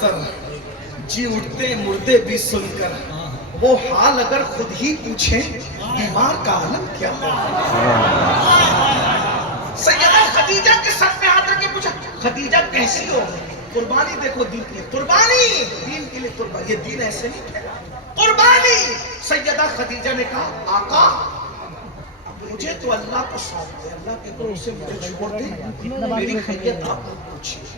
اکثر جی اٹھتے مردے بھی سن کر وہ حال اگر خود ہی پوچھیں بیمار کا عالم کیا ہو. سیدہ خدیجہ کے سر پہ ہاتھ رکھ کے پوچھا خدیجہ کیسی ہو؟ قربانی دیکھو دین کے لیے، قربانی دین کے لیے قربانی. یہ دین ایسے نہیں پھیلا، قربانی. سیدہ خدیجہ نے کہا آقا مجھے تو اللہ کو سونپ دے، اللہ کے بھروسے مجھے چھوڑ دے، میری خیریت آپ کو پوچھیے.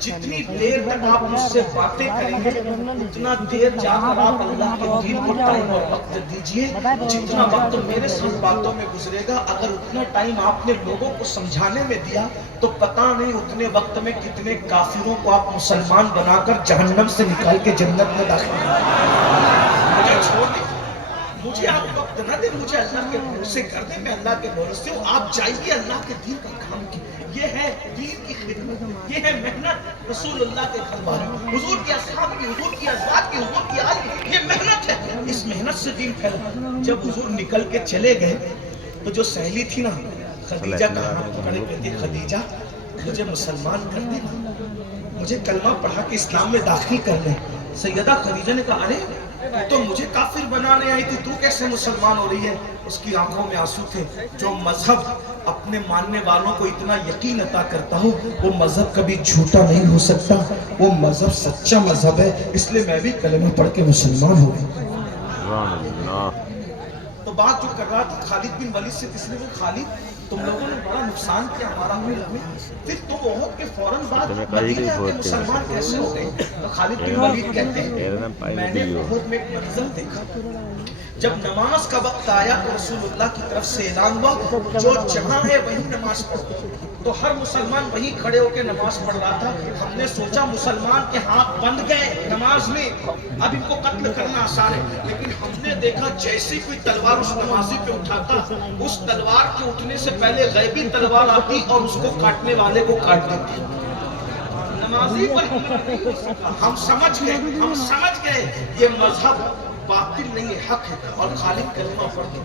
جتنی دیر تک آپ مجھ سے باتیں کریں گے اتنا دیر جا کر آپ اللہ کے دین کو ٹائم اور وقت دیجئے. جتنا وقت میرے ساتھ باتوں میں گزرے گا اگر اتنا ٹائم آپ نے لوگوں کو سمجھانے میں دیا تو پتہ نہیں اتنے وقت میں کتنے کافروں کو آپ مسلمان بنا کر جہنم سے نکال کے جنت میں داخل کریں. مجھے چھوڑ دیں، مجھے آپ وقت نہ دیں، مجھے اللہ کے بھروسے کر دیں، میں اللہ کے بھروسے ہوں. آپ جائیے اللہ کے دین کا کام کیجیے. یہ ہے دین کی خدمت، یہ ہے محنت رسول اللہ کے گھر والوں، حضور کی اصحاب کی، حضور کی ازواج کی، حضور کی آل کی. یہ محنت ہے، اس محنت سے دین پھیلا. جب حضور نکل کے چلے گئے تو جو سہیلی تھی نا خدیجہ کا ہاتھ پکڑے کہتی خدیجہ مجھے مسلمان کر دے، مجھے کلمہ پڑھا کے اسلام میں داخل کر لے. سیدہ خدیجہ نے کہا ارے تو مجھے کافر بنانے آئی تھی، تو کیسے مسلمان ہو رہی ہے؟ اس کی آنکھوں میں آنسو تھے. جو مذہب اپنے ماننے والوں کو اتنا یقین عطا کرتا ہوں وہ مذہب کبھی جھوٹا نہیں ہو سکتا، وہ مذہب سچا مذہب ہے. اس لیے میں بھی کلمہ پڑھ کے مسلمان ہو گئی. تو بات جو کر رہا تھا خالد بن ولید سے، کس نے وہ خالد تم لوگوں نے بڑا نقصان کیا ہمارا میلہ میں، پھر تم احد کے فوراً بعد مدینے آ کے مسلمان کیسے ہو گئے؟ تو خالد بن ولید کہتے ہیں میں نے احد میں ایک منظر دیکھا. جب نماز کا وقت آیا تو رسول اللہ کی طرف سے اعلان ہوا جو جہاں ہے وہیں نماز پڑھو. تو ہر مسلمان وہیں کھڑے ہو کے نماز پڑھ رہا تھا. ہم نے سوچا مسلمان کے ہاتھ بند گئے نماز میں، اب ان کو قتل کرنا آسان ہے. لیکن ہم نے دیکھا جیسے کوئی تلوار اس نمازی پہ اٹھاتا اس تلوار کے اٹھنے سے پہلے غیبی تلوار آتی اور اس کو کاٹنے والے کو کاٹ دیتی. نمازی پر ہم سمجھ گئے یہ مذہب باطل نہیں ہے، حق ہے. اور خالد کلمہ پڑھ کے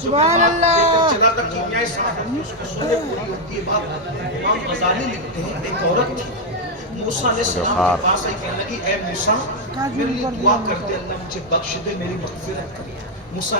سبحان اللہ چلا تھا کیمیائی صاحب اس کو سنے پوری ہوتی ہے بات. امام غزالی لکھتے ہیں ایک عورت تھی موسیٰ علیہ السلام کے پاس آئی، کہنے لگی اے موسیٰ میرے لیے دعا کر دے اللہ مجھے بخش دے، میری مغفرت کرے. موسیٰ